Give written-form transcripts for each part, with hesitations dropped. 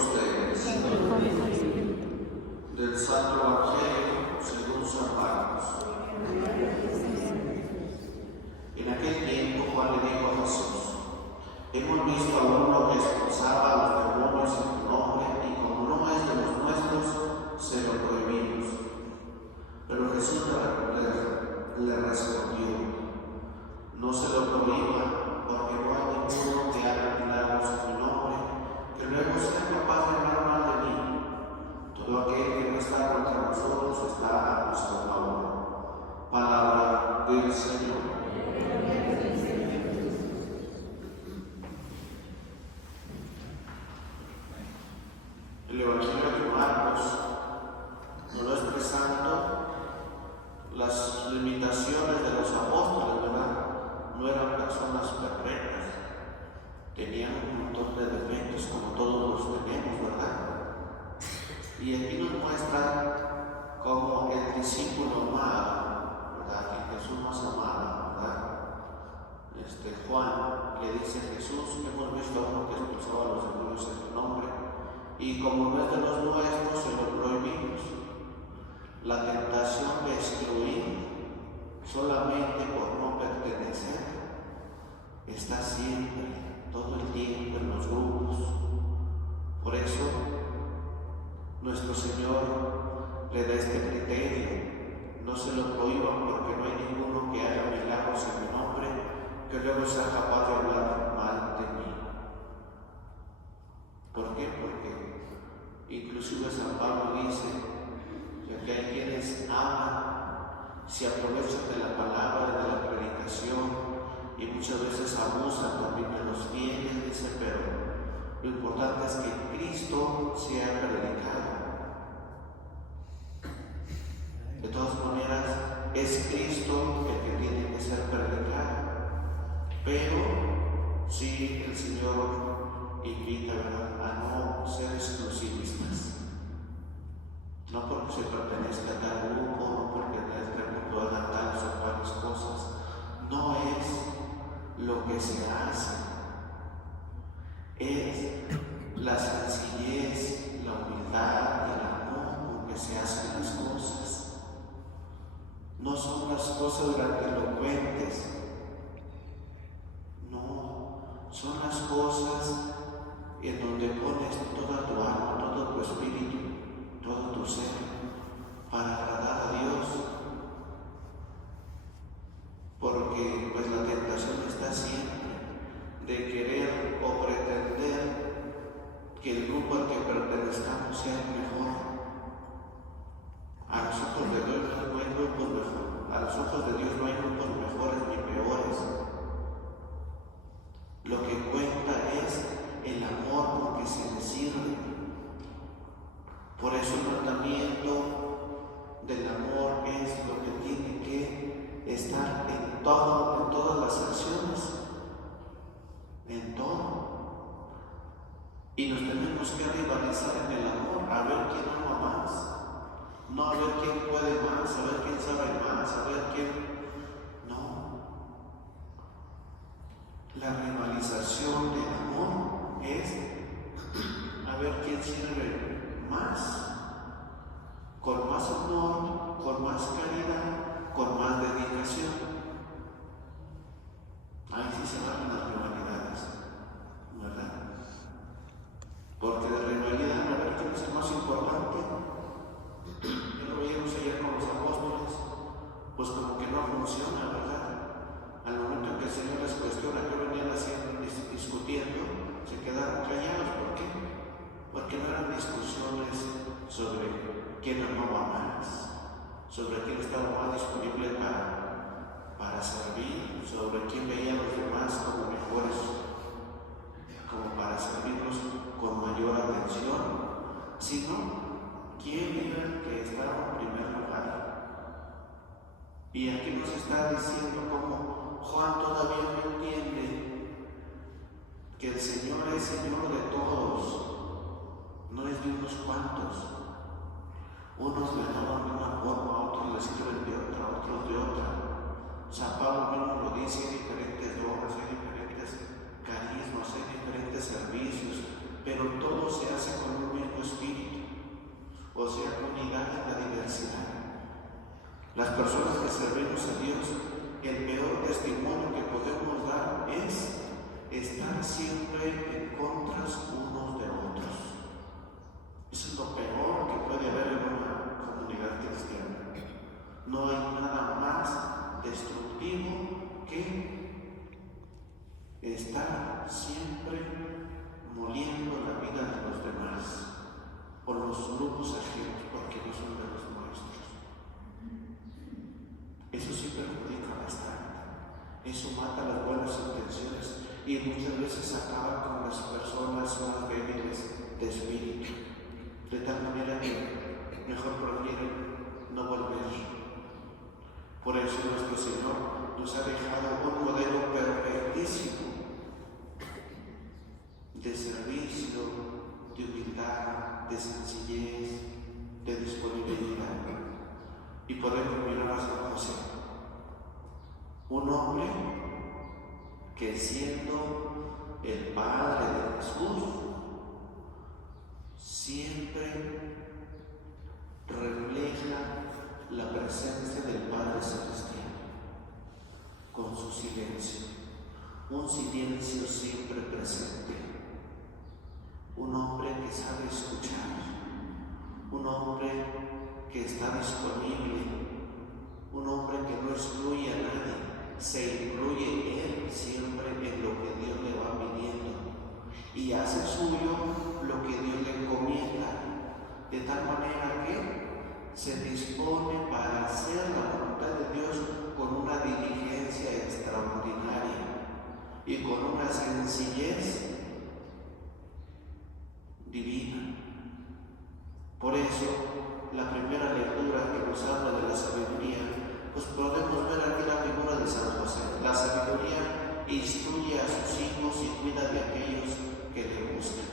ustedes. Del Santo Evangelio según San Marcos. En aquel tiempo Juan le dijo a Jesús: hemos visto a uno que expulsaba a los demonios en tu nombre, y como no es de los nuestros, se lo prohibimos. Pero Jesús le respondió: no se lo prohíban, porque no hay ninguno que haga milagros en mi nombre que luego sea capaz de hablar mal de mí. Todo aquel que no está contra nosotros está a nuestro favor. Palabra del Señor. El Evangelio de Marcos nos va expresando las limitaciones de los apóstoles, ¿verdad? No eran personas perfectas, tenían un montón de defectos como todos los tenemos, ¿verdad? Y aquí nos muestra como el discípulo amado, ¿verdad? Que Jesús más amado, ¿verdad? Juan le dice a Jesús: hemos visto a uno que expulsaba a los demonios en tu nombre, y como no es de los nuestros, se lo prohibimos. La tentación de excluir solamente por no pertenecer está siempre, todo el tiempo en los grupos. Por eso nuestro Señor le da este criterio: no se lo prohíban, porque no hay ninguno que haga milagros en mi nombre que luego sea capaz de hablar mal de mí. ¿Por qué? Porque inclusive San Pablo dice que hay quienes aman, se aprovechan de la palabra, de la predicación, y muchas veces abusan también de los fieles, dice, pero lo importante es que Cristo sea predicado. De todas maneras, es Cristo el que tiene que ser predicado. Pero sí, el Señor invita, ¿verdad?, a no ser exclusivistas. No porque se pertenezca a tal grupo, no porque hagan tales o cuales cosas. No es lo que se hace, es la sencillez, la humildad y el amor con que se hacen las cosas. No son las cosas grandilocuentes, no, son las cosas en donde pones toda tu alma, todo tu espíritu, todo tu ser, para agradar a Dios. Porque pues la tentación está siempre de querer o pretender que el grupo al que pertenezcamos sea mejor. A los ojos de Dios no hay grupos mejores, a los ojos de Dios no hay grupos mejores ni peores. Lo que cuenta es el amor con que se le sirve. Por eso el tratamiento del amor es lo que tiene que estar en todas las acciones, en todo. Y nos tenemos que rivalizar en el amor, a ver quién ama más, no a ver quién puede más, a ver quién sabe más, a ver quién. No. La rivalización del amor es a ver quién sirve más, con más amor, con más caridad, con más dedicación. Ahí sí se van las rivalidades, ¿verdad? Porque de rivalidad, a ver quién es el más importante. Ya lo veíamos ayer con los apóstoles, pues como que no funciona, ¿verdad? Al momento en que el Señor les cuestiona qué venían haciendo, discutiendo, se quedaron callados. ¿Por qué? Porque no eran discusiones sobre quién amaba más, sobre quién estaba más disponible para servir, sobre quién veía a los demás como mejores, como para servirlos con mayor atención, sino quién era el que estaba en primer lugar. Y aquí nos está diciendo cómo Juan todavía no entiende que el Señor es Señor de todos, no es de unos cuantos. Unos le aman de una forma, otros le sirven de otra, otros de otra. San Pablo mismo lo dice: hay diferentes dones, hay diferentes carismas, hay diferentes servicios, pero todo se hace con personas que servimos a Dios, el peor testimonio que podemos dar es estar siempre en contra unos de otros. Eso es lo peor que puede haber en una comunidad cristiana. No hay nada más destructivo que estar siempre moliendo la vida de los demás por los grupos ajenos, porque no son de los nuestros. Eso sí perjudica bastante. Eso mata las buenas intenciones y muchas veces acaba con las personas más débiles de espíritu, de tal manera que mejor prefieren no volver. Por eso nuestro Señor nos ha dejado un modelo perfectísimo de servicio, de humildad, de sencillez, de disponibilidad. Y podemos mirar a San José, un hombre que siendo el padre de Jesús, siempre refleja la presencia del Padre Celestial con su silencio, un silencio siempre presente, un hombre que sabe escuchar, un hombre que está disponible, un hombre que no excluye a nadie, se incluye él siempre en lo que Dios le va pidiendo y hace suyo lo que Dios le encomienda, de tal manera que se dispone para hacer la voluntad de Dios con una diligencia extraordinaria y con una sencillez divina. Por eso, la primera lectura que nos habla de la sabiduría, pues podemos ver aquí la figura de San José. La sabiduría instruye a sus hijos y cuida de aquellos que le buscan.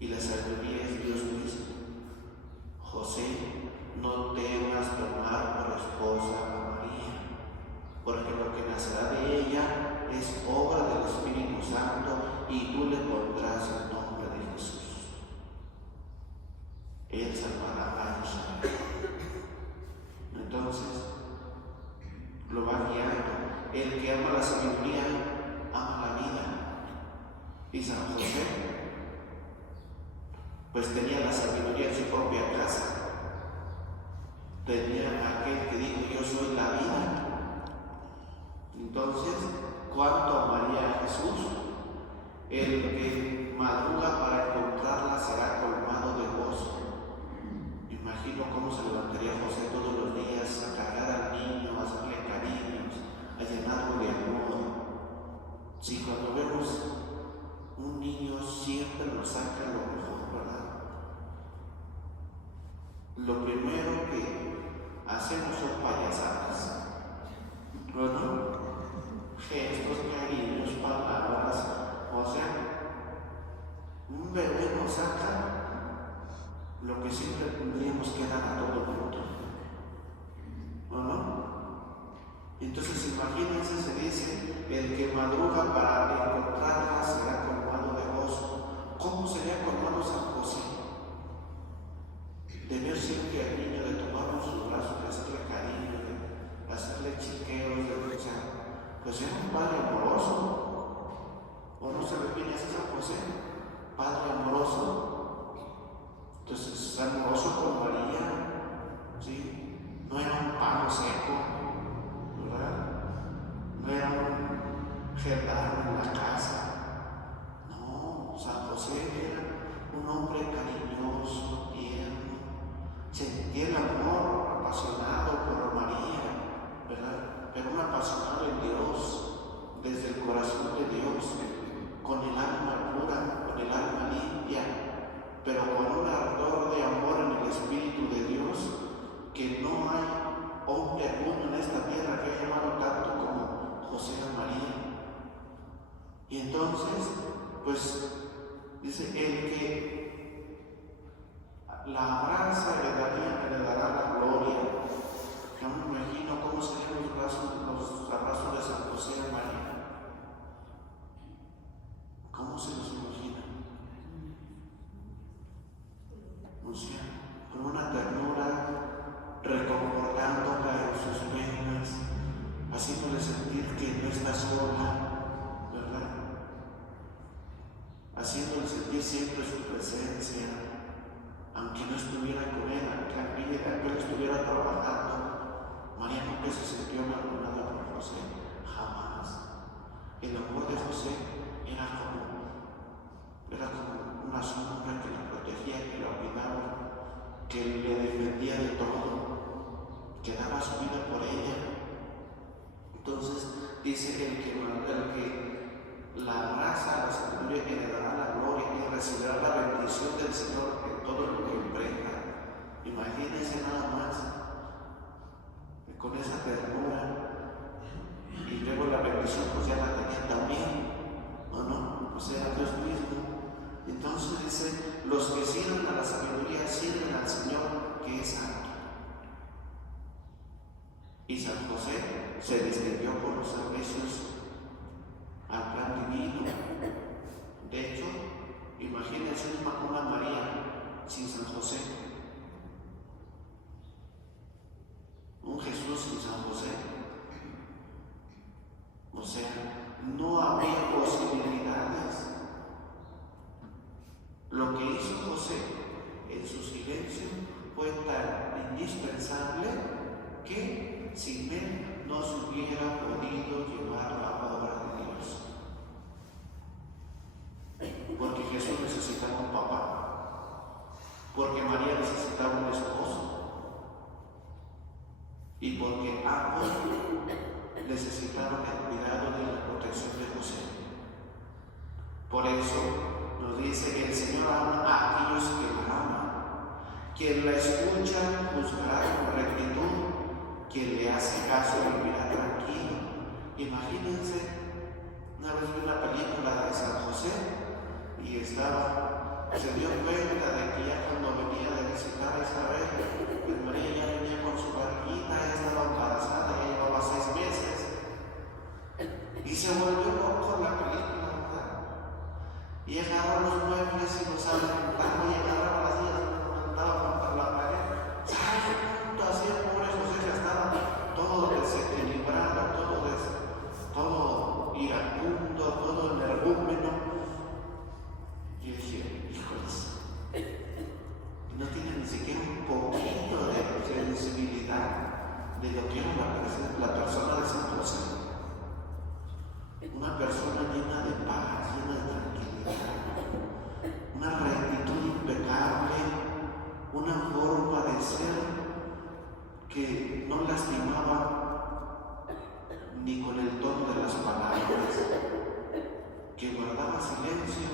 Y la sabiduría es Dios mismo. José, no temas tomar por esposa a María, porque lo que nacerá de ella es obra del Espíritu Santo y tú le pondrás el nombre de Jesús. Él salvará a Israel. Entonces, lo va guiando. El que ama la sabiduría, ama la vida. Y San José, pues tenía la sabiduría en su propia casa. Tenía aquel que dijo, yo soy la vida. Entonces, ¿cuánto amaría a Jesús? El que madruga para encontrarla será colmado de gozo. Imagino cómo se levantaría José todos los días a cargar al niño, a hacerle cariños, a llenarlo de amor. Si cuando vemos un niño siempre nos saca lo mejor, ¿verdad? Lo primero que hacemos son payasadas, ¿no? Gestos, cariños, palabras, o sea, un bebé nos saca lo que siempre tendríamos que dar a todo el mundo, ¿no? Entonces imagínense, se dice, el que madruga para encontrarla será colmado de gozo. ¿Cómo sería colmado San José? De ver siempre al niño, de tomarlo en sus brazos, de hacerle cariño, de hacerle chiqueos, de pensar, pues era un padre amoroso. ¿O no se ve quién es San José? Padre amoroso. Entonces, amoroso con María, ¿sí? No era un palo seco, ¿verdad? No era un gendarme en la casa. No, San José era un hombre cariñoso, tierno. Sentía el amor apasionado por María, ¿verdad? Pero un apasionado en Dios, desde el corazón de Dios, con el alma pura, con el alma limpia, pero con un ardor de amor en el Espíritu de Dios, que no hay hombre alguno en esta tierra que haya amado tanto como José a María. Y entonces, pues, dice, el que la abraza le dará la gloria. Yo me imagino cómo serían los abrazos de San José a María. ¿Cómo se los imagina? O sea, con una ternura reconfortante. siempre su presencia, aunque no estuviera con él, aunque él estuviera trabajando. María nunca se sintió abandonada por José, jamás. El amor de José era como una sombra que la protegía, que la cuidaba, que le defendía de todo, que daba su vida por ella. Entonces dice que el que la abraza a la sabiduría, que le dará la gloria y recibirá la bendición del Señor en todo lo que emprenda. Imagínense nada más, con esa ternura, y luego la bendición pues ya la tenía también, ¿no? O sea, Dios mismo. Entonces dice, los que sirven a la sabiduría sirven al Señor, que es santo. Y San José se distinguió por los servicios al plan divino. De hecho, imagínense una María sin San José, un Jesús sin San José. O sea, no había posibilidades. Lo que hizo José en su silencio fue tan indispensable que sin él no se hubiera podido llevar la obra de Dios. Porque Jesús necesitaba un papá, porque María necesitaba un esposo, y porque ambos necesitaban el cuidado y la protección de José. Por eso nos dice que el Señor ama a aquellos que la aman. Quien la escucha juzgará con rectitud, quien le hace caso vivirá tranquilo. Imagínense, una vez vi una película de San José y se dio cuenta de que ya cuando venía de visitar a Isabel, pues María ya venía con su barriguita, ya estaba embarazada, ya llevaba 6 meses. Y se volvió loco la película, ¿verdad? Y agarró los muebles y los aventaba y agarraba las sillas y los mandaba contra la pared. ¿Sabes cuánto hacía el pobre José? Ya estaba todo desequilibrado, todo iracundo, todo energúmeno. Y yo dije, híjoles, no tiene ni siquiera un poquito de sensibilidad de lo que era la persona de San José. Una persona llena de paz, llena de tranquilidad, una rectitud impecable, una forma de ser que no lastimaba ni con el tono de las palabras, que guardaba silencio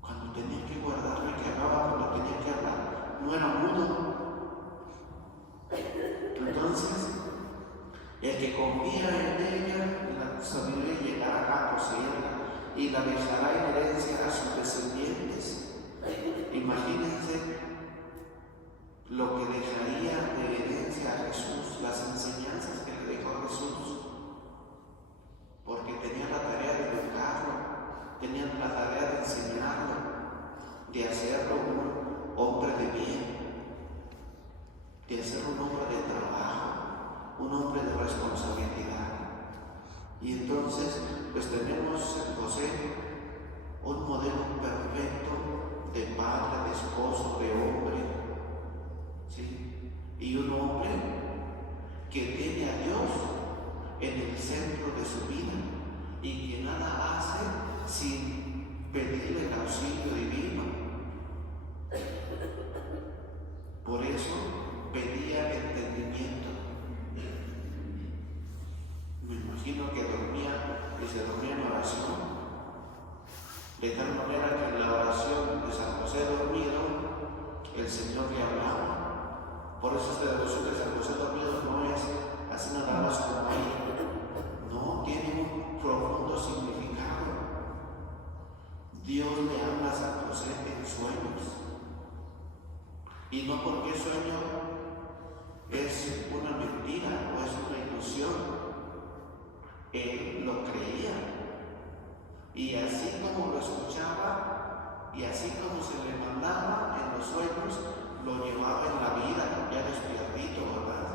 cuando tenía que guardarlo, que hablaba cuando tenía que hablar, no era mudo. Entonces, el que confía en ella, la sabiduría llegará a poseerla y la dejará en herencia a sus descendientes. Imagínense lo que dejaría de herencia a Jesús, las enseñanzas que le dejó a Jesús, porque tenía la tarea de educarlo, tenía la tarea de enseñarlo, de hacerlo un hombre de bien, de hacerlo un hombre de trabajo, un hombre de responsabilidad. Y entonces, pues tenemos en José un modelo perfecto de padre, de esposo, de hombre, ¿sí? Y un hombre que tiene a Dios en el centro de su vida y que nada hace sin pedirle el auxilio divino. Por eso pedía entendimiento. Me imagino que se dormía en oración, de tal manera que en la oración de San José dormido, el Señor le hablaba. Por eso esta devoción de San José dormido no es así nada más como ahí, no, tiene un profundo significado. Dios le habla a San José en sueños, y no porque el sueño es una mentira o es una ilusión. Él lo creía, y así como lo escuchaba y así como se le mandaba en los sueños, lo llevaba en la vida, ya despiertito, ¿verdad?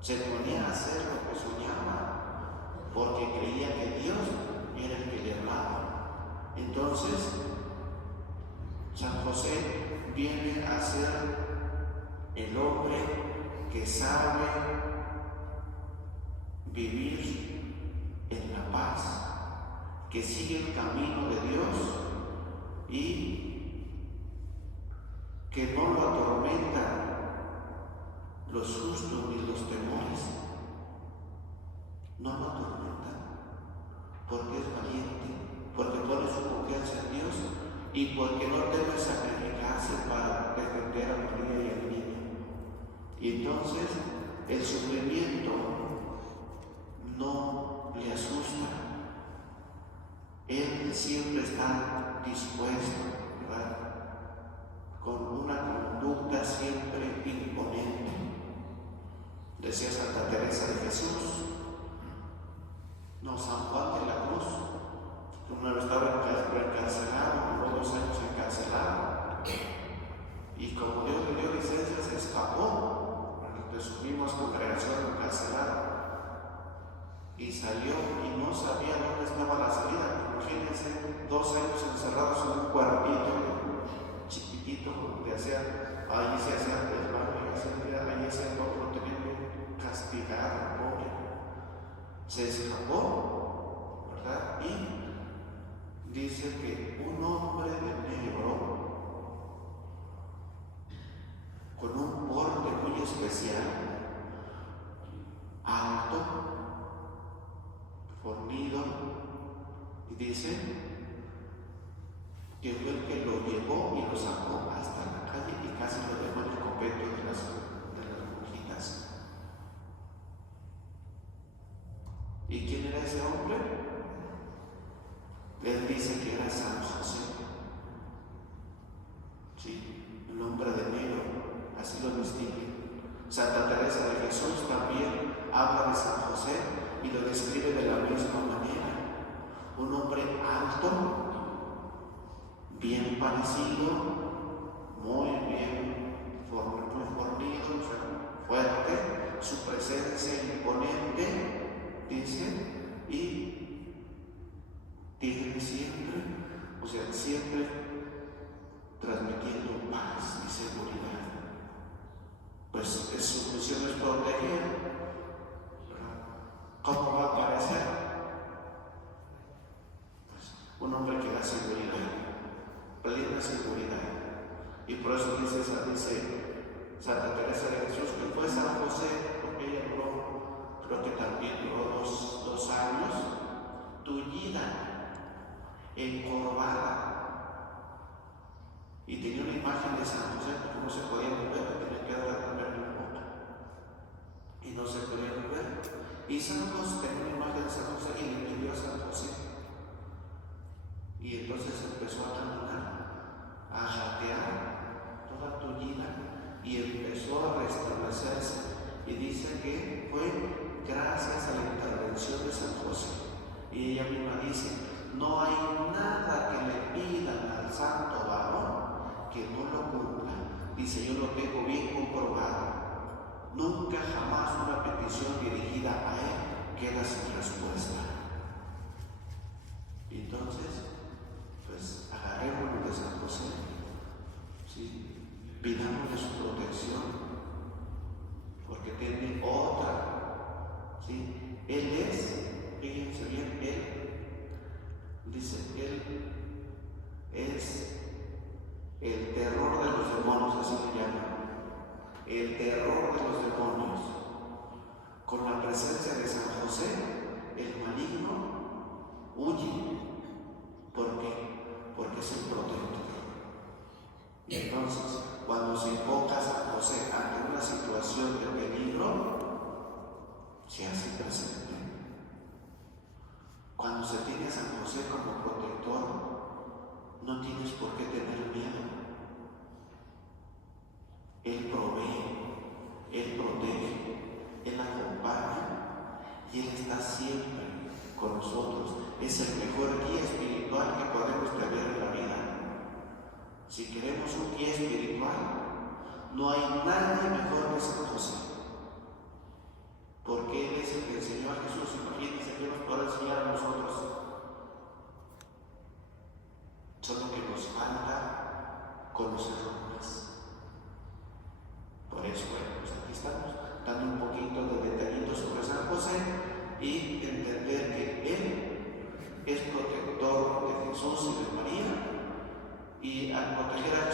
Se ponía a hacer lo que soñaba porque creía que Dios era el que le hablaba. Entonces viene a ser el hombre que sabe vivir en la paz, que sigue el camino de Dios y que no lo atormentan los sustos ni los temores. No lo atormentan porque es valiente, porque pone su confianza en Dios y porque no teme sacrificarse para defender a María y al niño. Y entonces el sufrimiento no le asusta. Él siempre está dispuesto, ¿verdad?, con una conducta siempre imponente. Decía Santa Teresa de Jesús, no, San Juan de la Cruz, una vez estaba encarcelado, duró 2 años encarcelado, y como Dios le dio licencia, se escapó de su misma congregación encarcelado y salió y no sabía dónde estaba la salida. Imagínense, 2 años encerrados en un cuartito chiquitito, donde ahí se hacía el baño, ahí hacía todo, lo tenían que castigar, pobre. Se escapó, ¿verdad? Y dice que un hombre de negro, con un porte muy especial, alto, fornido, y dice que fue el que lo llevó y lo sacó hasta la calle y casi lo dejó en el convento de las monjitas. ¿Y quién era ese hombre? Él dice que era San José. Sí, el hombre de negro, así lo distingue. Santa Teresa de Jesús también habla de San José y lo describe de la misma manera. Un hombre alto, bien parecido, muy bien fornido, fuerte, su presencia imponente, dice, y tiene siempre transmitiendo paz y seguridad. Pues su función es proteger. ¿Cómo va a aparecer? Pues un hombre que da seguridad, plena seguridad. Y por eso dice Santa Teresa de Jesús que fue San José, porque ella duró, creo que también duró dos años, tullida, encorvada. Y tenía una imagen de San José porque no se podía mover, tenía que dar la boca. Y no se podía mover. Y San José tenía una imagen de San José y le pidió a San José. Y entonces empezó a caminar, a jatear, toda tullida, y empezó a restablecerse. Y dice que fue gracias a la intervención de San José. Y ella misma dice, no hay nada que le pidan al santo varón que no lo cumpla. Dice, yo lo tengo bien comprobado. Nunca jamás una petición dirigida a él queda sin respuesta. Entonces, pues agarrémonos de San José, ¿sí? Pidámosle su protección, porque tiene otra, ¿sí? Él es, fíjense bien, él dice, él es el terror de los demonios, así le llaman. El terror de los demonios. Con la presencia de San José, el maligno huye. ¿Por qué? Porque es el protector. Y entonces, cuando se invoca a San José ante una situación de peligro, se hace presente. Cuando se tiene a San José como protector, no tienes por qué tener miedo. Él provee, Él protege, Él acompaña y Él está siempre con nosotros. Es el mejor guía espiritual que podemos tener en la vida. Si queremos un guía espiritual, no hay nadie mejor que San José. Porque Él es el que enseñó a Jesús. Imagínense que nos puede enseñar a nosotros. Solo que nos falta conocerlo más. y proteger a